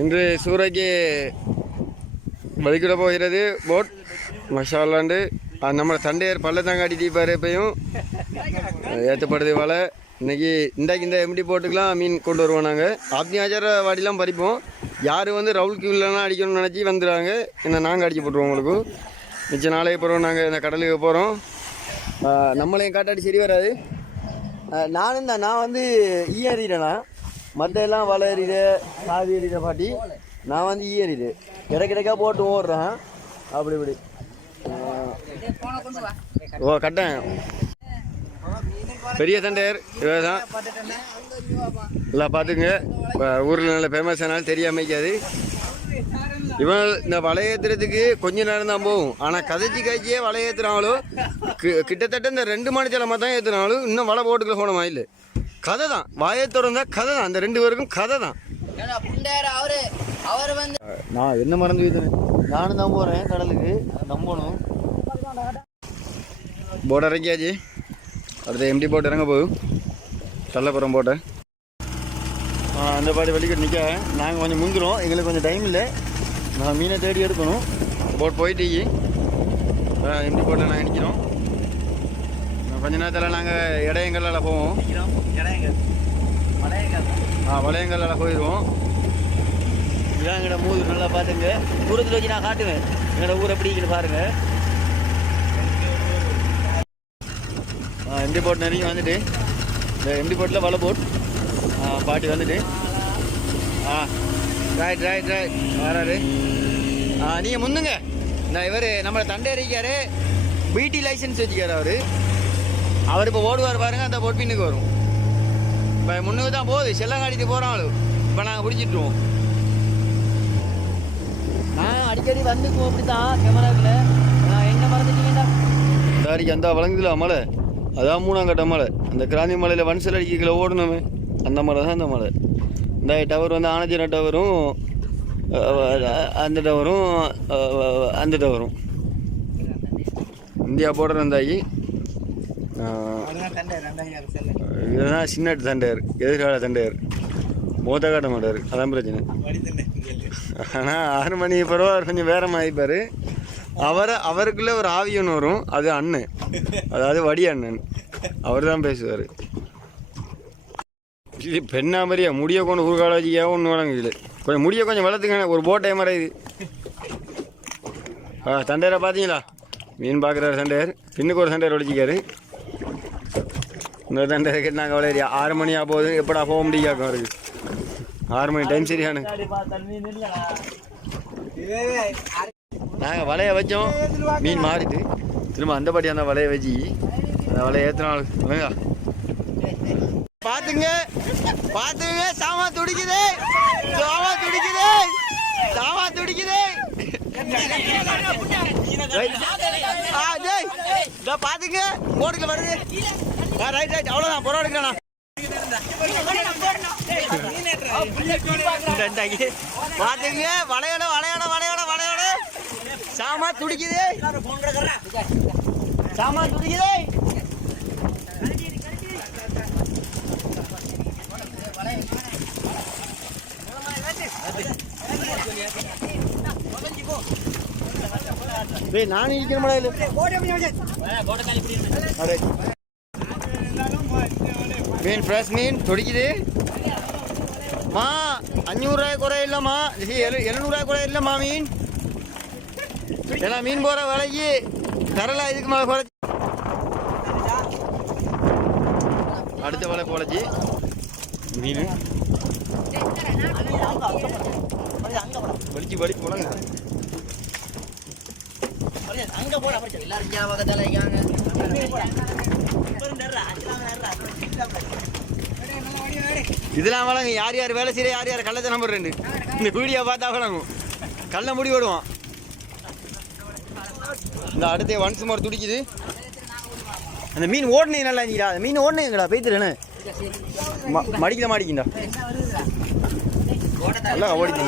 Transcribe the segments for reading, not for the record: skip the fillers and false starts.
இன்று சூறைக்கு வலிக்கிட போகிறது போட் மஷாலாண்டு நம்ம தண்டையர் பள்ளத்தாங்க அடிப்பார் எப்பயும் ஏற்றப்படுது வலை இன்றைக்கி இந்த எம்டி போட்டுக்கெலாம் மீன் கொண்டு வருவோம் நாங்கள் ஆப்னியாச்சார வாடிலாம் பறிப்போம் யார் ரவுல் கியூலாம் அடிக்கணும்னு நினச்சி வந்துடுறாங்க என்ன நாங்கள் அடிச்சு போட்டுருவோம் உங்களுக்கு மிச்ச நாளைக்கு போகிறோம் நாங்கள் இந்த கடலுக்கு போகிறோம் நம்மளையும் காட்டாடி சரி வராது நான் ஈ எறிகிறேண்ணா மற்ற எல்லாம் வலை எறிகிற சாதி எறிகிற பாட்டி நான் ஈ எறிது கிடைக்கா போட்டு ஓடுறேன் அப்படி இப்படி ஓ கட்டேன் பெரிய தண்டையர் இவதான் எல்லாம் பார்த்துங்க ஊரில் நல்ல ஃபேமஸ் ஆனாலும் தெரியாமைக்காது இவன் இந்த வலையேற்றுறதுக்கு கொஞ்ச நேரம் தான் போகும் ஆனால் கதைச்சி காய்ச்சியே வலையேற்றுறாங்களோ கிட்டத்தட்ட இந்த 2 மணி நேரமாக தான் ஏற்றுனாலும் இன்னும் வலை போட்டுக்குள்ள போனமா இல்லை கதை தான் வாயை திறந்தா கதை தான் அந்த 2 பேருக்கும் கதை தான் நான் என்ன மறந்து வைத்தேன் நானும் தான் போகிறேன் கடலுக்கு நம்பணும் போட் இறங்கியாச்சு அடுத்த எம்டி போட் இறங்க போகும் தள்ளப்புறம் போட்டை அந்த பாடி வெளிக்கிட்டு நிற்க நாங்கள் கொஞ்சம் முந்துடும் எங்களுக்கு கொஞ்சம் டைம் இல்லை நான் மீனை தேடி எடுக்கணும் போட் போயிட்டு எம்டி போட்டில் நாங்கள் நிற்கிறோம் கொஞ்ச நேரத்தில் நாங்கள் இடையங்கள்ல போவோம் வளையங்கள்ல போயிடுவோம் இதான் எங்களோட மூது நல்லா பார்த்துங்க தூரத்தில் வச்சு நான் காட்டுவேன் எங்களோட ஊர் எப்படி பாருங்கள் எம்டி போட் நெருங்கி வந்துட்டு இந்த எம்டி போட்டில் வலை போட் பாட்டி வந்துட்டு ரைட் வராரு நீங்கள் முந்துங்க நான் இவர் நம்மளை தண்டை இருக்காரு பிடி லைசன்ஸ் வச்சுக்காரு அவர் இப்போ ஓடுவார் பாருங்க அந்த போட் பின்னுக்கு வரும் இப்போ முன்னுக்கு தான் போகுது செல்லம் காட்டிட்டு போகிறாலும் இப்போ நாங்கள் பிடிச்சிட்டுருவோம் நான் அடிக்கடி வந்துக்குவோம் அப்படி தான் கேமராவில் நான் எங்கே மறந்துட்டீங்கடா தாரிக்கு அந்த வழங்குதுல மலை அதான் 3ஆம் கட்ட மலை அந்த கிராந்தி மலையில் வன்சல் அடிக்கல ஓடணுமே அந்த மலை தான் அந்த மலை இந்த டவர் ஆனஜன டவரும் அந்த டவரும் அந்த டவரும் இந்தியா போடுற இருந்தாகி இதுதான் சின்ன தண்டையர் எதிர்கால தண்டையர் மூத்த காட்ட மாட்டார் அதான் பிரச்சனை ஆனால் 6 மணி பிறகு அவர் கொஞ்சம் வேறமாக ஆகிப்பார் அவருக்குள்ளே ஒரு ஆவி ஒன்று வரும் அது அண்ணன் அதாவது வடி அண்ணன் அவர் தான் பேசுவார் இது பெண்ணா மாதிரியா முடிய கொண்டு ஊர்காலஜியாக ஒன்று வழங்குது கொஞ்சம் முடிய கொஞ்சம் வளர்த்துக்கான ஒரு போட்டை மறையுது தண்டையரை பார்த்தீங்களா மீன் பார்க்குறாரு தண்டையர் பின்னுக்கு ஒரு தண்டையர் ஒழிச்சிக்காரு இன்னொரு தண்டையரை கேட்டு நாங்கள் வளையறியா 6 மணி போகுது எப்படா போக முடியாக்கும் அவருக்கு 6 மணி டைம் சரியான நாங்கள் வலையை வச்சோம் மீன் மாறிட்டு திரும்ப அந்த பாட்டி அந்த வலையை வச்சு அந்த வலையை ஏற்றினாலும் பார்த்துங்க சாமா துடிக்குது பாத்துங்க போட்டுல வருது ரைட் அவ்வளோதான் பொறவை எடுக்கிறேண்ணா பாத்துங்க வளையோட சாமா துடிக்குது நானும் இருக்கிற மீன் ஃப்ரெஷ் மீன் துடிக்குது மா 500 ரூபாய் குறை இல்லைம்மா 700 ரூபாய் குறை இல்லைம்மா மீன் ஏன்னா மீன் போகிற விலைக்கு தரலாம் இதுக்கு மேலே குறைச்சி அடுத்த விலை குறைச்சி மீன் வலிச்சு போனாங்க இதெல்லாம் வழங்க யார் வேலை செய்ய யார் கள்ளத்தை நம்பர் 2 இந்த வீடியோ பார்த்தா வழங்கும் கள்ள முடி விடுவான் இந்த அடுத்த ஒன்ஸ் மோர் துடிக்குது அந்த மீன் ஓடனே நல்லா இருந்துடா அந்த மீன் ஓடனேங்களா பேத்துறேன்னு மாடிக்கிண்டா நல்லா ஓடிட்டு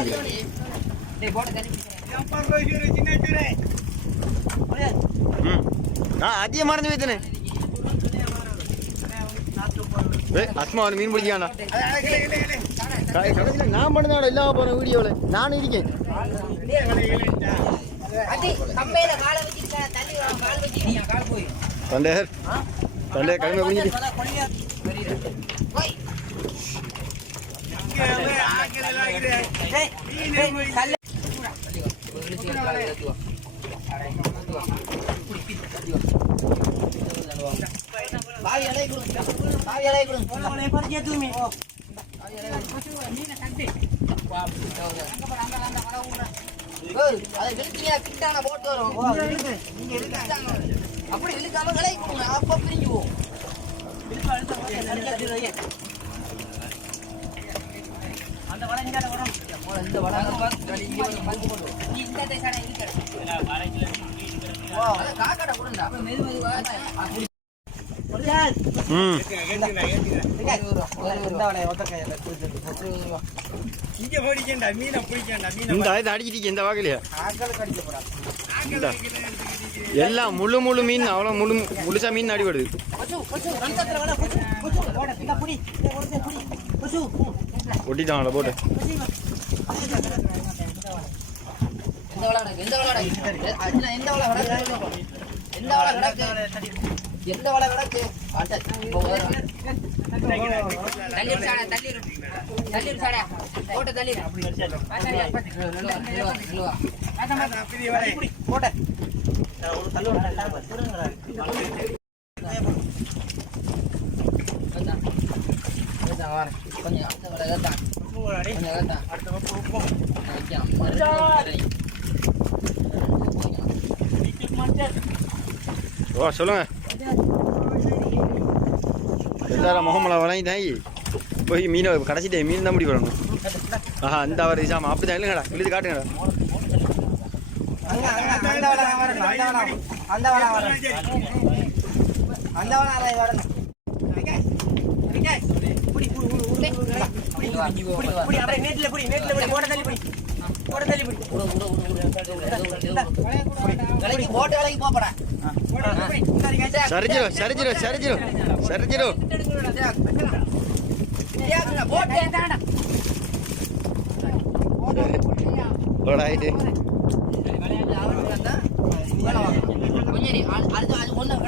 அதிக மறந்து வைத்தனே அஸ்மா மீன் பிடிக்காண்டா கடைசியில் நான் பண்ணதாட இல்லாம போறேன் வீடியோவில் நானும் இருக்கேன். தண்டையர் தண்டையர் கிளம்பி முடிஞ்சிட்டு அப்படி இழுக்காம விலை கொடுங்க அப்ப பிரிஞ்சு போகும். அந்த வலை இந்த வடம் இந்த வடம் இந்த சடை இருக்கு. அத காக்கட கொடுடா. அப்ப மெது மெதுவா இந்த வகையிலையா எல்லாம் முழு முழு மீன் அவ்வளோ முழுசா மீன் அடிபடுது. ஒட்டிட்டாங்களா போட்டு எந்த வலை கிடக்கு போட்ட தள்ளி போட்ட ஓ சொல்லுங்க. எல்லாரும் முகமலை வழங்கிட்டாங்க போய் மீனை கடைசிட்டே மீன் தான் முடி வரணும். ஆஹா இந்த அவர் இசாமா அப்படி தான் இல்லைங்கடா இழுத்து காட்டுங்கடா. சரிஜிரோ சரிஜிரோ சரிஜிரோ சரிஜிரோ ஆயிட்டு கொஞ்சம்